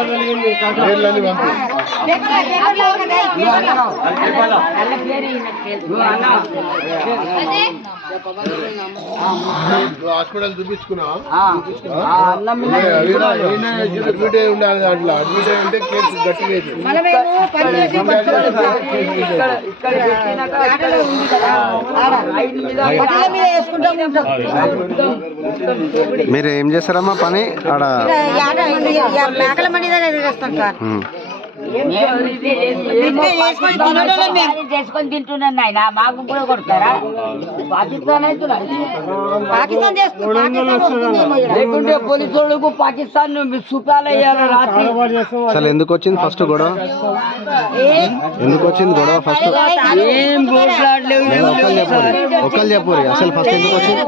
పేర్లన్నీ పంపి. Hospital admit అయి ఉండాలి దాంట్లో. అడ్మిట్ అయి ఉంటే కేసు ఉంటాం. మీరు ఏం చేస్తారమ్మా పని? ఆడ మేకల మండి దగ్గర తిరిగేస్తాం సార్. చేసుకొని తింటున్నాను ఆయన మాకు కూడా కొడతారా? పాకిస్తాన్ అవుతున్నారు. లేకుంటే పోలీసు వాళ్ళకు పాకిస్తాన్ రాత్రి. అసలు ఎందుకు వచ్చింది ఫస్ట్ గొడవ? ఎందుకు వచ్చింది గొడవ ఫస్ట్ ఏం పోట్లాడలేవు ఏం ఒకళ్ళు లేవు సార్. చెప్పు ఒకళ్ళు చెప్పు అసలు ఫస్ట్ ఎందుకు వచ్చింది.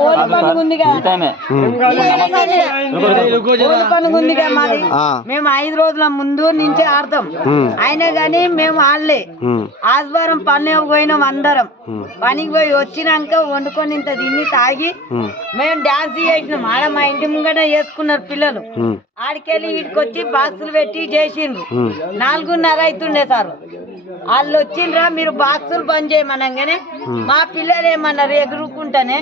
మేము ఐదు రోజుల ముందు నుంచి ఆడతాం. అయినా కానీ మేము ఉమ్. ఆదివారం పని పోయినాం అందరం. పనికి పోయి వచ్చినాక వండుకొని ఇంత తిని తాగి. మేము డాన్స్ చేసినాం. ఆడ మా ఇంటి ముంగట చేసుకున్నారు పిల్లలు. ఆడికెళ్ళి వీడికి వచ్చి బాక్సులు పెట్టి చేసిండ్రు. నాలుగున్నర అవుతుండే సార్. వాళ్ళు వచ్చిండ్రా మీరు బాక్సులు బంద్ చేయమనగానే మా పిల్లలు ఏమన్నారు? ఎగురుకుంటానే.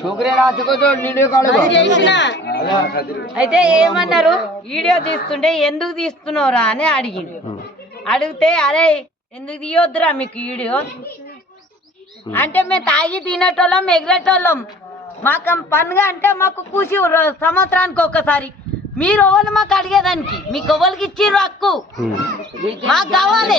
అయితే ఏమన్నారు? వీడియో తీస్తుంటే ఎందుకు తీస్తున్నావురా అని అడిగిండు. అడిగితే అరే ఎందుకు తీయొద్దురా మీకు వీడియో అంటే మేము తాగి తినేటోళ్ళం ఎగిరేటోళ్ళం. మాకు పండుగ అంటే మాకు కూసి సంవత్సరానికి ఒక్కసారి. మీరు ఎవరు మాకు అడిగేదానికి. మీకు ఎవరికి ఇచ్చిర్రు హక్కు. మాకు కావాలి.